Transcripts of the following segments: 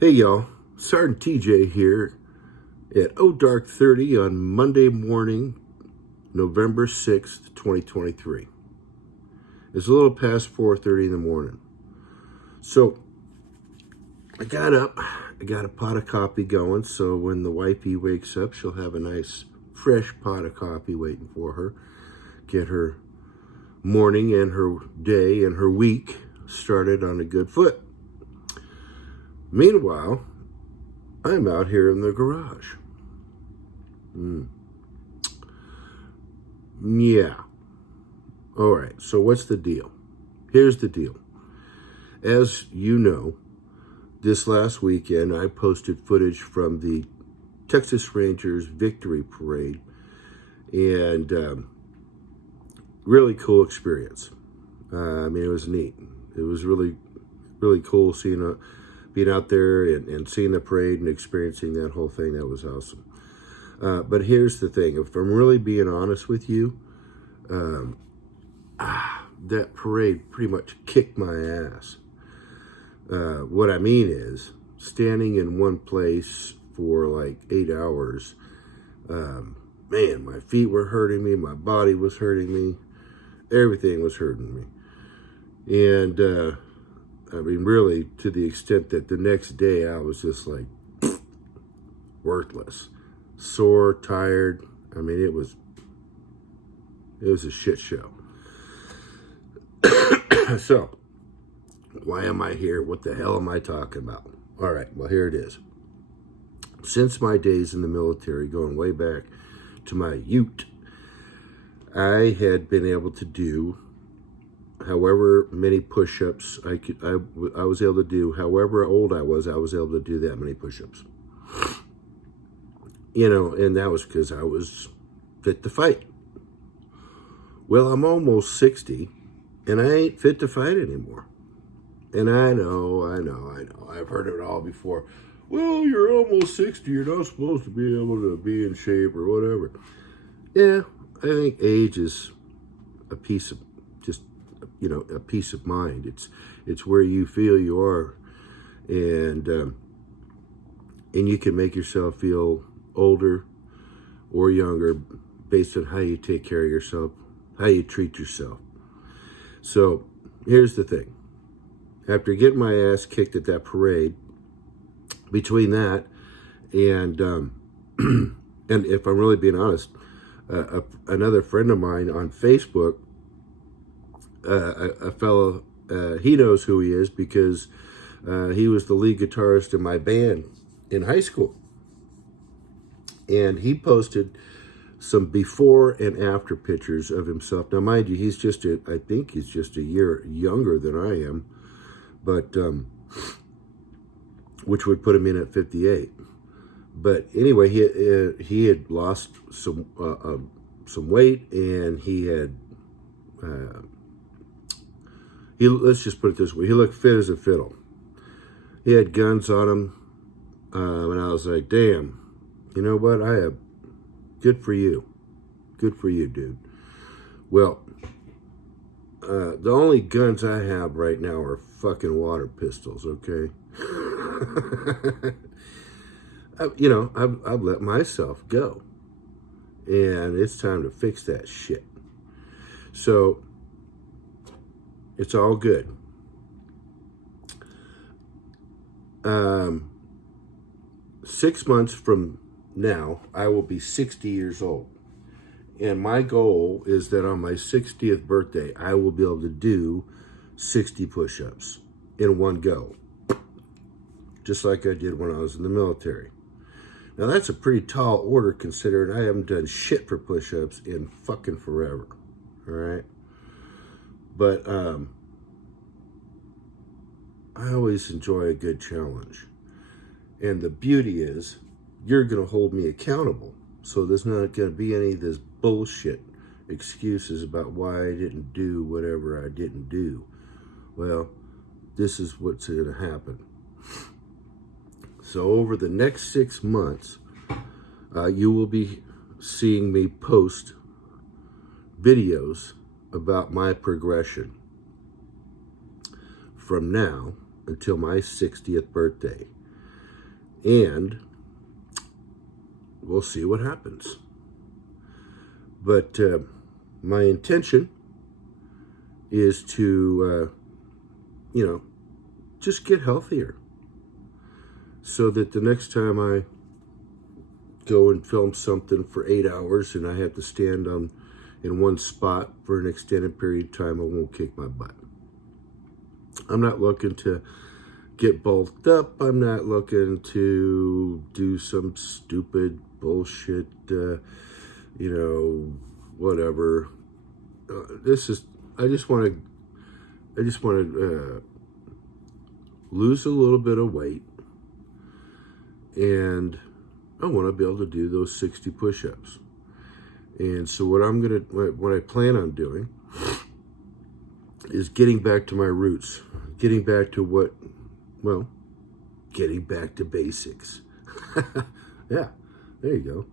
Hey y'all, Sergeant TJ here at Dark 30 on Monday morning, November 6th, 2023. It's a little past 4:30 in the morning. So I got up, I got a pot of coffee going, so when the wifey wakes up, she'll have a nice fresh pot of coffee waiting for her. Get her morning and her day and her week started on a good foot. Meanwhile, I'm out here in the garage. Yeah. All right. So what's the deal? Here's the deal. As you know, this last weekend I posted footage from the Texas Rangers Victory Parade, and really cool experience. It was neat. It was really, really cool seeing being out there and seeing the parade and experiencing that whole thing. That was awesome. But here's the thing. If I'm really being honest with you, that parade pretty much kicked my ass. What I mean is, standing in one place for like 8 hours, man, my feet were hurting me, my body was hurting me, everything was hurting me. And really, to the extent that the next day I was just like worthless, sore, tired. It was a shit show. So, why am I here? What the hell am I talking about? All right, well, here it is. Since my days in the military, going way back to my ute, I had been able to do however many push-ups I was able to do. However old I was able to do that many push-ups. And that was because I was fit to fight. Well, I'm almost 60, and I ain't fit to fight anymore. And I know. I've heard it all before. Well, you're almost 60. You're not supposed to be able to be in shape or whatever. Yeah, I think age is a piece of a peace of mind. It's where you feel you are, and you can make yourself feel older or younger based on how you take care of yourself, how you treat yourself. So here's the thing. After getting my ass kicked at that parade, between that and and if I'm really being honest, another friend of mine on Facebook, a fellow, he knows who he is because he was the lead guitarist in my band in high school. And he posted some before and after pictures of himself. Now, mind you, I think he's just a year younger than I am, but which would put him in at 58. But anyway, he had lost some weight, and let's just put it this way, he looked fit as a fiddle. He had guns on him, and I was like, damn, you know what, good for you, dude. Well, the only guns I have right now are fucking water pistols, okay? I've let myself go, and it's time to fix that shit. So it's all good. 6 months from now, I will be 60 years old. And my goal is that on my 60th birthday, I will be able to do 60 push-ups in one go, just like I did when I was in the military. Now, that's a pretty tall order considering I haven't done shit for push-ups in fucking forever, all right? But I always enjoy a good challenge. And the beauty is, you're going to hold me accountable. So there's not going to be any of this bullshit excuses about why I didn't do whatever I didn't do. Well, this is what's going to happen. So over the next 6 months, you will be seeing me post videos about my progression from now until my 60th birthday. And we'll see what happens. But my intention is to, just get healthier, so that the next time I go and film something for 8 hours and I have to stand in one spot for an extended period of time, I won't kick my butt. I'm not looking to get bulked up. I'm not looking to do some stupid bullshit, whatever. I just want to lose a little bit of weight, and I want to be able to do those 60 push-ups. And so what I plan on doing is getting back to my roots, getting back to getting back to basics. Yeah, there you go.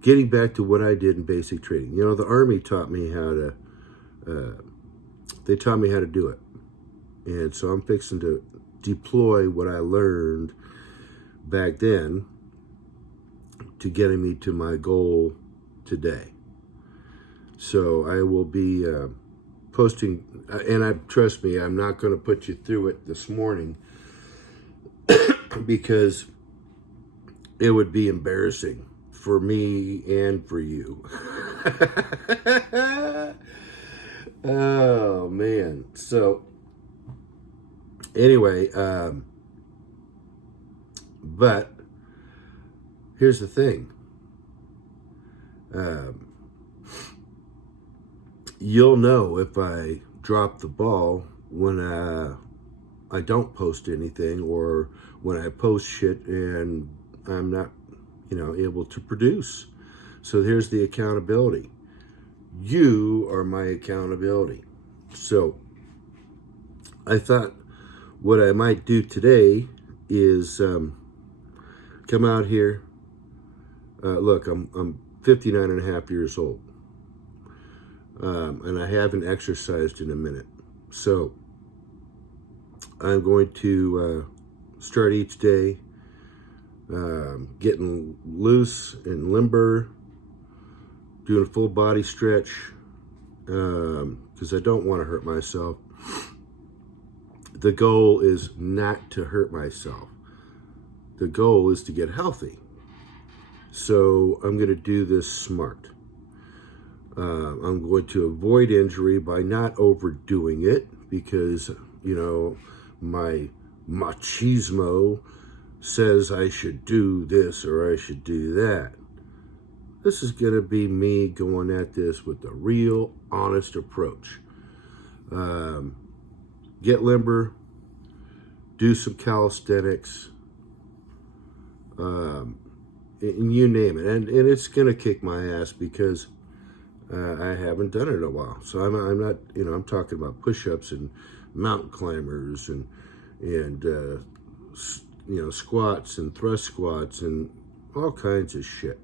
Getting back to what I did in basic training. The Army taught me how to, do it. And so I'm fixing to deploy what I learned back then to getting me to my goal today. So I will be posting, and trust me, I'm not going to put you through it this morning because it would be embarrassing for me and for you. Oh, man. So, anyway, but here's the thing. You'll know if I drop the ball when I don't post anything, or when I post shit and I'm not, able to produce. So here's the accountability. You are my accountability. So I thought what I might do today is come out here. Look, I'm 59 and a half years old. And I haven't exercised in a minute. So I'm going to start each day getting loose and limber, doing a full body stretch, because I don't want to hurt myself. The goal is not to hurt myself. The goal is to get healthy. So I'm going to do this smart. I'm going to avoid injury by not overdoing it, because, my machismo says I should do this or I should do that. This is going to be me going at this with a real, honest approach. Get limber, do some calisthenics, and you name it. And it's going to kick my ass because I haven't done it in a while. So I'm not, I'm talking about push-ups and mountain climbers and squats and thrust squats and all kinds of shit.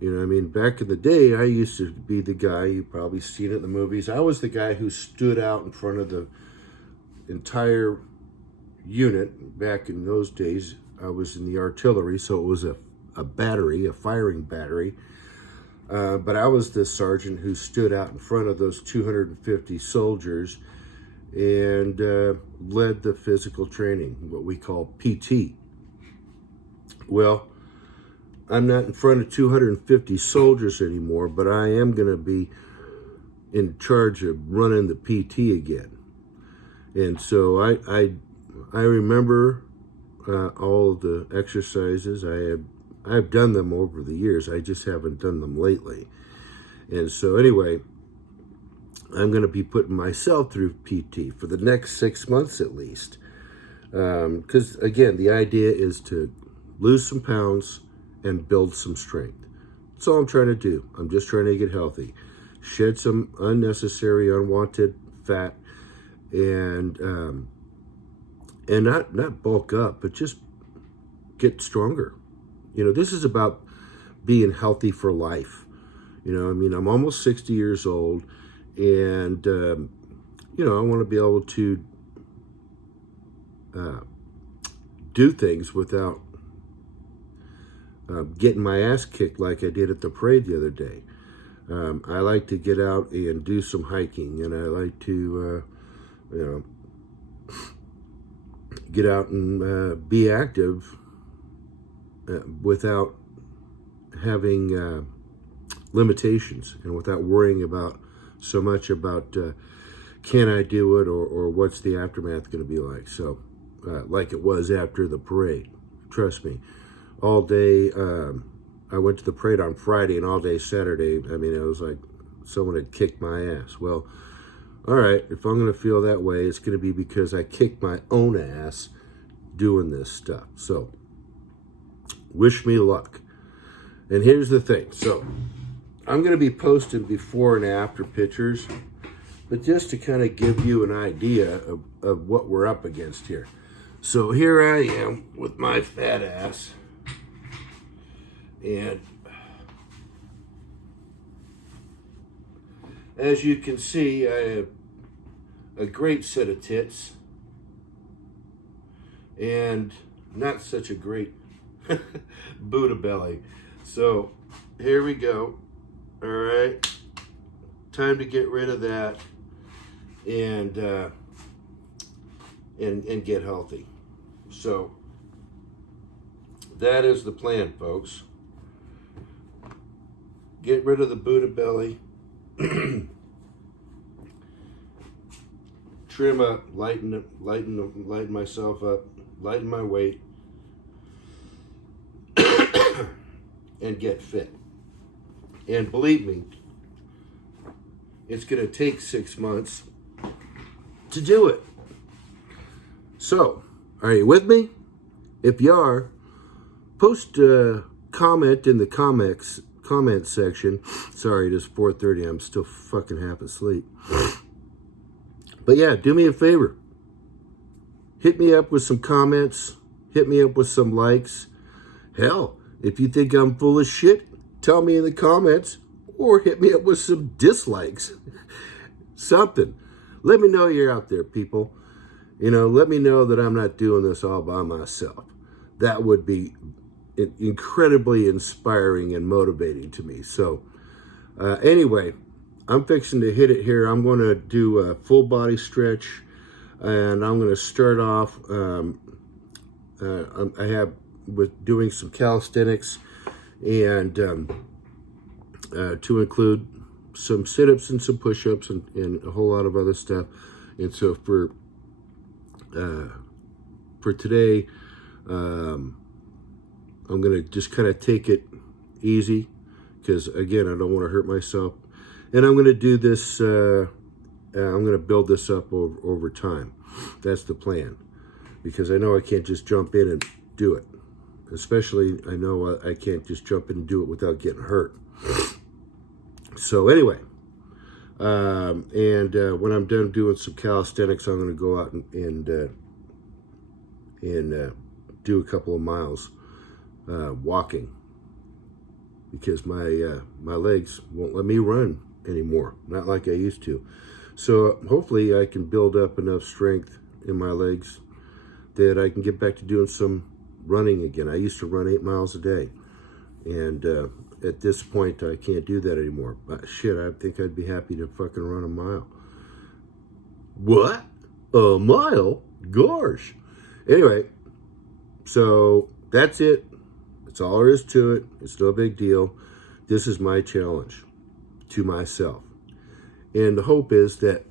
Back in the day, I used to be the guy, you've probably seen it in the movies. I was the guy who stood out in front of the entire unit. Back in those days, I was in the artillery, so it was a battery, a firing battery. But I was the sergeant who stood out in front of those 250 soldiers and led the physical training, what we call PT. Well, I'm not in front of 250 soldiers anymore, but I am going to be in charge of running the PT again. And so I remember all of the exercises. I've done them over the years. I just haven't done them lately. And so anyway, I'm going to be putting myself through PT for the next 6 months at least. Because again, the idea is to lose some pounds and build some strength. That's all I'm trying to do. I'm just trying to get healthy. Shed some unnecessary, unwanted fat, and not bulk up, but just get stronger. This is about being healthy for life. I'm almost 60 years old, and, I want to be able to do things without getting my ass kicked like I did at the parade the other day. I like to get out and do some hiking, and I like to, get out and be active without having limitations and without worrying about so much about can I do it or what's the aftermath going to be like. So, like it was after the parade, trust me. All day, I went to the parade on Friday, and all day Saturday, I mean, it was like someone had kicked my ass. Well, all right, if I'm going to feel that way, it's going to be because I kicked my own ass doing this stuff. So, wish me luck. And here's the thing. So, I'm going to be posting before and after pictures, but just to kind of give you an idea of what we're up against here. So, here I am with my fat ass. And as you can see, I have a great set of tits and not such a great Buddha belly. So here we go. All right, time to get rid of that and get healthy. So that is the plan, folks. Get rid of the Buddha belly, trim up, lighten myself up, lighten my weight, and get fit. And believe me, it's going to take 6 months to do it. So, are you with me? If you are, post a comment in the comment section. Sorry, it is 4:30. I'm still fucking half asleep. But yeah, do me a favor. Hit me up with some comments. Hit me up with some likes. Hell, if you think I'm full of shit, tell me in the comments or hit me up with some dislikes. Something. Let me know you're out there, people. Let me know that I'm not doing this all by myself. That would be incredibly inspiring and motivating to me. So anyway, I'm fixing to hit it here. I'm going to do a full body stretch, and I'm going to start off. I have with doing some calisthenics, and to include some sit-ups and some push-ups and a whole lot of other stuff. And so for today, I'm going to just kind of take it easy because, again, I don't want to hurt myself. And I'm going to do this, I'm going to build this up over time. That's the plan. Because I know I can't just jump in and do it. Especially, I know I can't just jump in and do it without getting hurt. So anyway, when I'm done doing some calisthenics, I'm going to go out and do a couple of miles. Walking, because my legs won't let me run anymore, not like I used to. So hopefully I can build up enough strength in my legs that I can get back to doing some running again. I used to run 8 miles a day, and at this point I can't do that anymore. But shit, I think I'd be happy to fucking run a mile. What? A mile? Gosh. Anyway, so that's it. That's all there is to it. It's no big deal. This is my challenge to myself. And the hope is that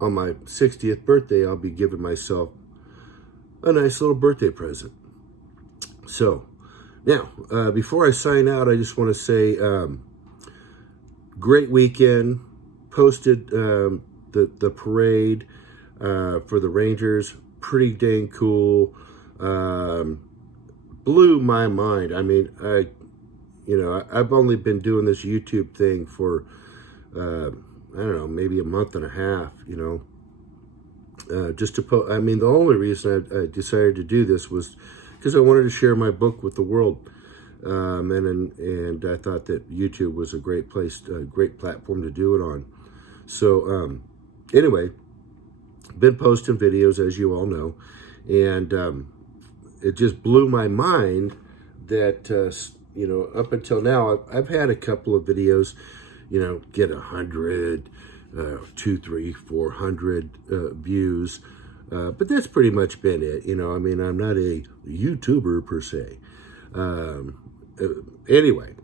on my 60th birthday, I'll be giving myself a nice little birthday present. So, now, before I sign out, I just want to say, great weekend. Posted the parade for the Rangers. Pretty dang cool. Blew my mind. I mean, I've only been doing this YouTube thing for, I don't know, maybe a month and a half, just to I mean, the only reason I decided to do this was because I wanted to share my book with the world. And I thought that YouTube was a great place, a great platform to do it on. So, anyway, been posting videos, as you all know, and, it just blew my mind that, up until now, I've had a couple of videos, get 100, 200, 300, 400 views. But that's pretty much been it. I'm not a YouTuber per se. Anyway,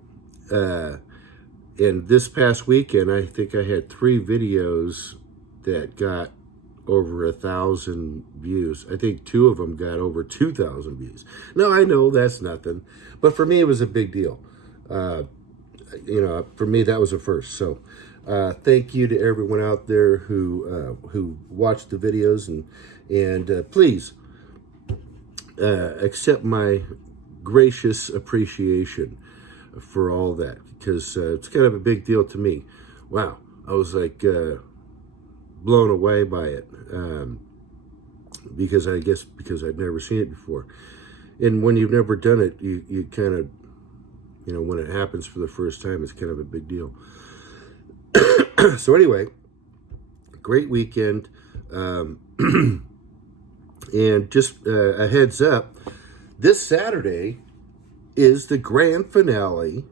and this past weekend, I think I had 3 videos that got over 1,000 views. I think 2 of them got over 2,000 views. Now, I know that's nothing, but for me, it was a big deal. For me, that was a first. So, thank you to everyone out there who watched the videos, and please accept my gracious appreciation for all that, because it's kind of a big deal to me. Wow, I was like blown away by it, because I'd never seen it before. And when you've never done it, you kind of, when it happens for the first time, it's kind of a big deal. So anyway, great weekend. And just a heads up, this Saturday is the grand finale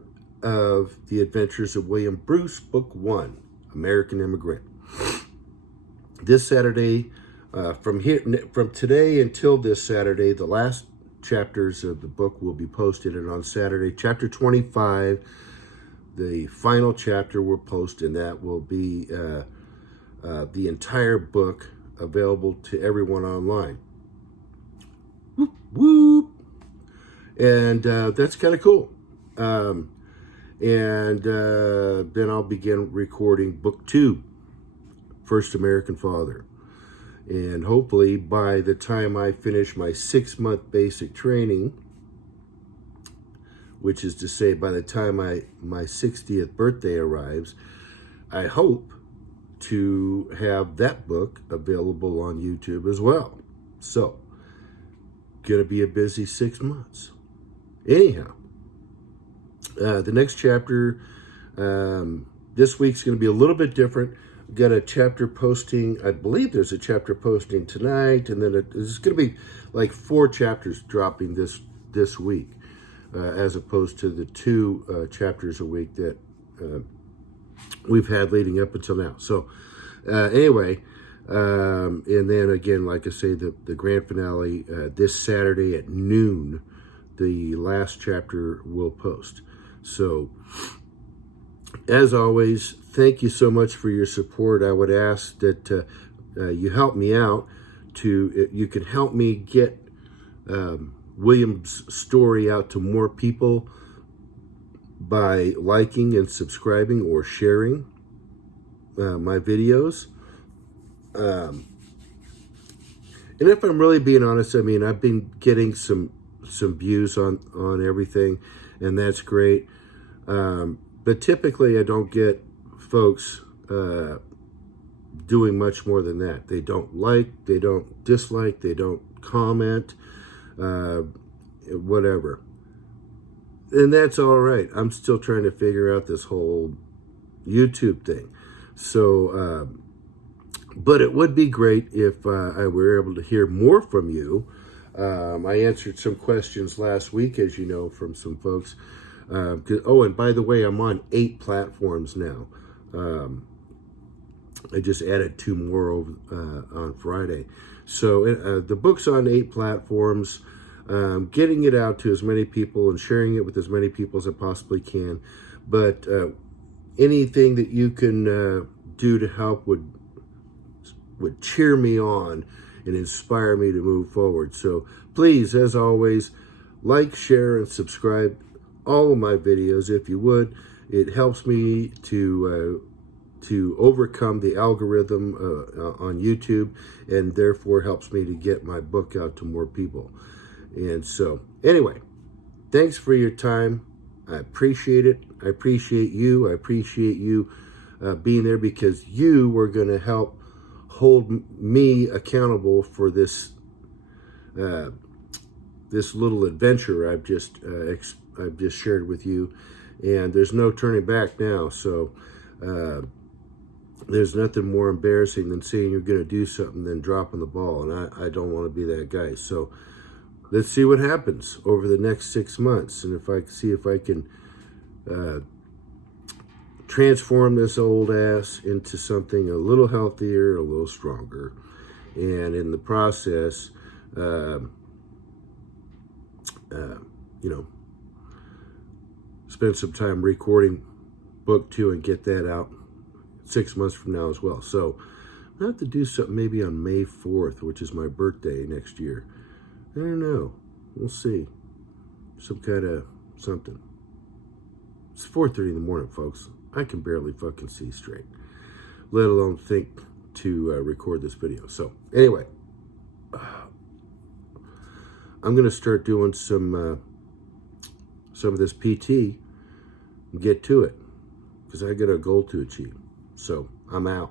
of The Adventures of William Bruce, Book 1, American Immigrant. This Saturday, from today until this Saturday, the last chapters of the book will be posted, and on Saturday, chapter 25, the final chapter will post, and that will be the entire book available to everyone online. Whoop, whoop. And that's kind of cool. And then I'll begin recording book 2, First American Father. And hopefully by the time I finish my 6-month basic training, which is to say by the time my 60th birthday arrives, I hope to have that book available on YouTube as well. So, gonna be a busy 6 months. Anyhow, the next chapter this week's going to be a little bit different. We've got a chapter posting. I believe there's a chapter posting tonight, and then there's going to be like 4 chapters dropping this week, as opposed to the 2 chapters a week that we've had leading up until now. So anyway, and then again, like I say, the grand finale this Saturday at noon. The last chapter will post. So, as always, thank you so much for your support. I would ask that you help me out. You can help me get William's story out to more people by liking and subscribing or sharing my videos. And if I'm really being honest, I've been getting some views on everything, and that's great. But typically I don't get folks doing much more than that. They don't like, they don't dislike, they don't comment, whatever. And that's all right. I'm still trying to figure out this whole YouTube thing. So, but it would be great if I were able to hear more from you. I answered some questions last week, as you know, from some folks. And by the way, I'm on 8 platforms now. I just added 2 more on Friday. So the book's on 8 platforms. Getting it out to as many people and sharing it with as many people as I possibly can. But anything that you can do to help would cheer me on and inspire me to move forward. So please, as always, like, share, and subscribe all of my videos if you would. It helps me to overcome the algorithm on YouTube, and therefore helps me to get my book out to more people. And so, anyway, thanks for your time. I appreciate it. I appreciate you. I appreciate you being there, because you were going to help hold me accountable for this little adventure I've just shared with you, and there's no turning back now. So there's nothing more embarrassing than saying you're going to do something than dropping the ball, and I don't want to be that guy. So let's see what happens over the next 6 months, and if I can transform this old ass into something a little healthier, a little stronger, and in the process, spend some time recording book 2 and get that out 6 months from now as well. So I have to do something maybe on May 4th, which is my birthday next year. I don't know. We'll see. Some kind of something. It's 4:30 in the morning, folks. I can barely fucking see straight, let alone think to record this video. So anyway, I'm going to start doing some of this PT and get to it, because I got a goal to achieve. So I'm out.